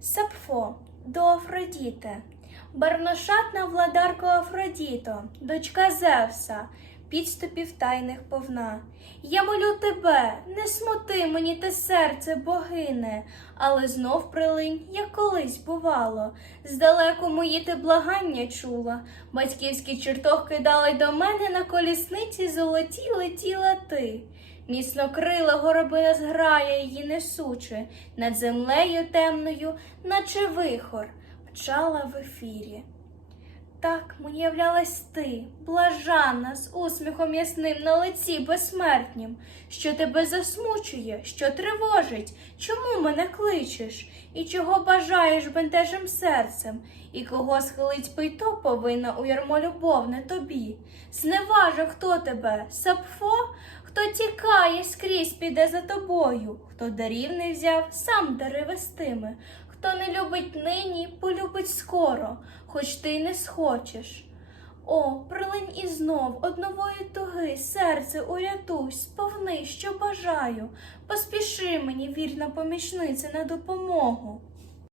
Сапфо до Афродіти, Барношатна владарка Афродіто, дочка Зевса, підступів тайних повна. Я молю тебе, не смути мені те серце богине, але знов прилинь, як колись бувало. Здалеку мої ти благання чула, батьківський чертог кидали до мене на колісниці золоті летіла ти. Міцно крила горобина зграя її несучи, над землею темною, наче вихор, мчала в ефірі. Так мені являлась ти, блажанна, з усміхом ясним на лиці безсмертнім, що тебе засмучує, що тривожить, чому мене кличеш, і чого бажаєш бентежим серцем, і кого схилить пейто повинна у ярмо любовне тобі. Зневажа, хто тебе, сапфо, хто тікає, скрізь піде за тобою, хто дарів не взяв, сам дари вестиме. Хто не любить нині, полюбить скоро, хоч ти й не схочеш. О, прилинь і знов од нової туги, серце урятуй, сповни, що бажаю. Поспіши мені, вірна помічниця, на допомогу.